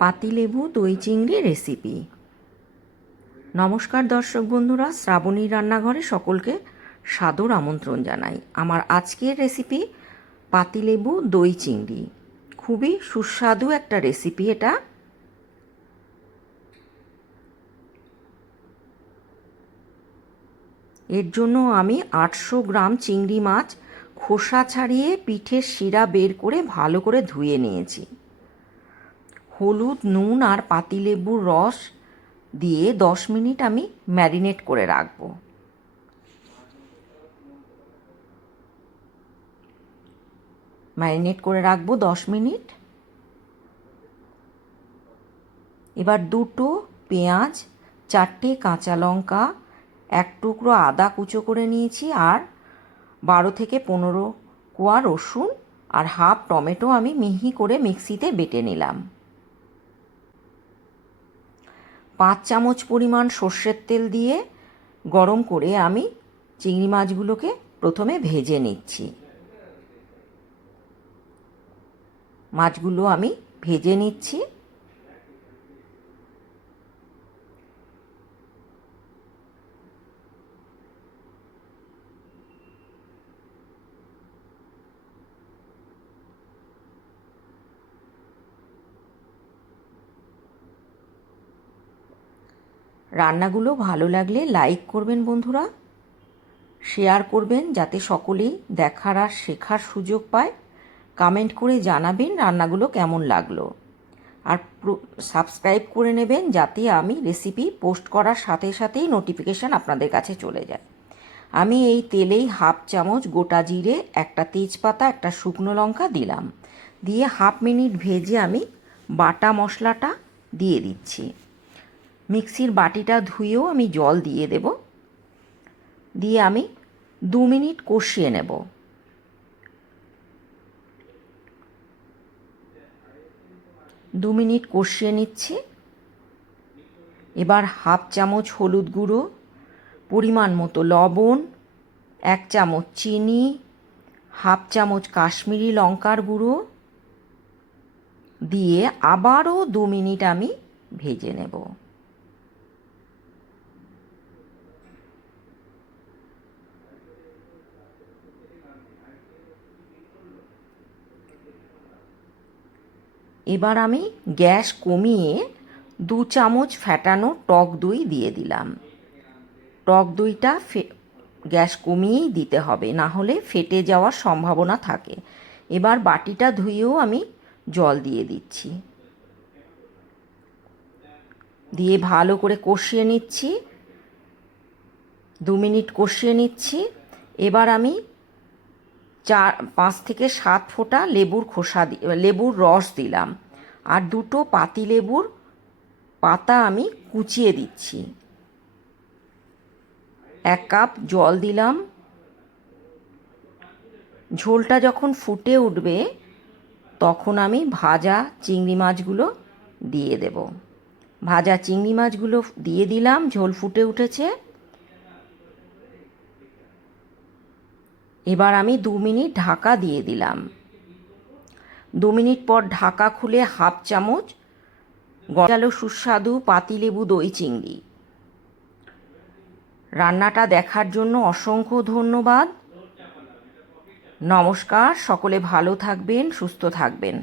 পাতিলেবু দই চিংড়ি রেসিপি নমস্কার দর্শক বন্ধুরা শ্রাবণী রান্নাঘরে সকলকে সাদর আমন্ত্রণ জানাই। আমার আজকের রেসিপি পাতিলেবু দই চিংড়ি খুবই সুস্বাদু একটা রেসিপি এটা। এর জন্য আমি আটশো গ্রাম চিংড়ি মাছ খোসা ছাড়িয়ে পিঠের শিরা বের করে ভালো করে ধুয়ে নিয়েছি। হলুদ, নুন আর পাতিলেবুর রস দিয়ে দশ মিনিট আমি ম্যারিনেট করে রাখব। ম্যারিনেট করে রাখব দশ মিনিট। এবার দুটো পেঁয়াজ, চারটে কাঁচা লঙ্কা, এক টুকরো আদা কুচো করে নিয়েছি আর বারো থেকে পনেরো কোয়া রসুন আর হাফ টমেটো আমি মিহি করে মিক্সিতে বেটে নিলাম। পাঁচ চামচ পরিমাণ সর্ষের তেল দিয়ে গরম করে আমি চিংড়ি মাছগুলোকে প্রথমে ভেজে নিচ্ছি। মাছগুলো আমি ভেজে নিচ্ছি। রান্নাগুলো ভালো লাগলে লাইক করবেন বন্ধুরা, শেয়ার করবেন যাতে সকলেই দেখার আর শেখার সুযোগ পায়। কমেন্ট করে জানাবেন রান্নাগুলো কেমন লাগল। আর সাবস্ক্রাইব করে নেবেন যাতে আমি রেসিপি পোস্ট করার সাথে সাথেই নোটিফিকেশান আপনাদের কাছে চলে যায়। আমি এই তেলেই হাফ চামচ গোটা জিরে, একটা তেজপাতা, একটা শুকনো লঙ্কা দিলাম। দিয়ে হাফ মিনিট ভেজে আমি বাটা মশলাটা দিয়ে দিচ্ছি। মিক্সির বাটিটা ধুয়েও আমি জল দিয়ে দেব। দিয়ে আমি দু মিনিট কষিয়ে নেব। দু মিনিট কষিয়ে নিচ্ছি। এবার হাফ চামচ হলুদ গুঁড়ো, পরিমাণ মতো লবণ, এক চামচ চিনি, হাফ চামচ কাশ্মীরি লঙ্কার গুঁড়ো দিয়ে আবারও দু মিনিট আমি ভেজে নেব। এবার আমি গ্যাস কমিয়ে দু চামচ ফ্যাটানো টক দই দিয়ে দিলাম। টক দইটা ফে, গ্যাস কমিয়েই দিতে হবে, না হলে ফেটে যাওয়ার সম্ভাবনা থাকে। এবার বাটিটা ধুয়েও আমি জল দিয়ে দিচ্ছি। দিয়ে ভালো করে কষিয়ে নিচ্ছি। দু মিনিট কষিয়ে নিচ্ছি। এবার আমি চার, পাঁচ থেকে সাত ফোঁটা লেবুর খোসা দি, লেবুর রস দিলাম। আর দুটো পাতি লেবুর পাতা আমি কুচিয়ে দিচ্ছি। এক কাপ জল দিলাম। ঝোলটা যখন ফুটে উঠবে, তখন আমি ভাজা চিংড়ি মাছগুলো দিয়ে দেব। ভাজা চিংড়ি মাছগুলো দিয়ে দিলাম, ঝোল ফুটে উঠেছে। এবার আমি দু মিনিট ঢাকা দিয়ে দিলাম। দু মিনিট পর ঢাকা খুলে হাফ চামচ গজালো সুস্বাদু পাতিলেবু দই চিংড়ি। রান্নাটা দেখার জন্য অসংখ্য ধন্যবাদ। নমস্কার, সকলে ভালো থাকবেন, সুস্থ থাকবেন।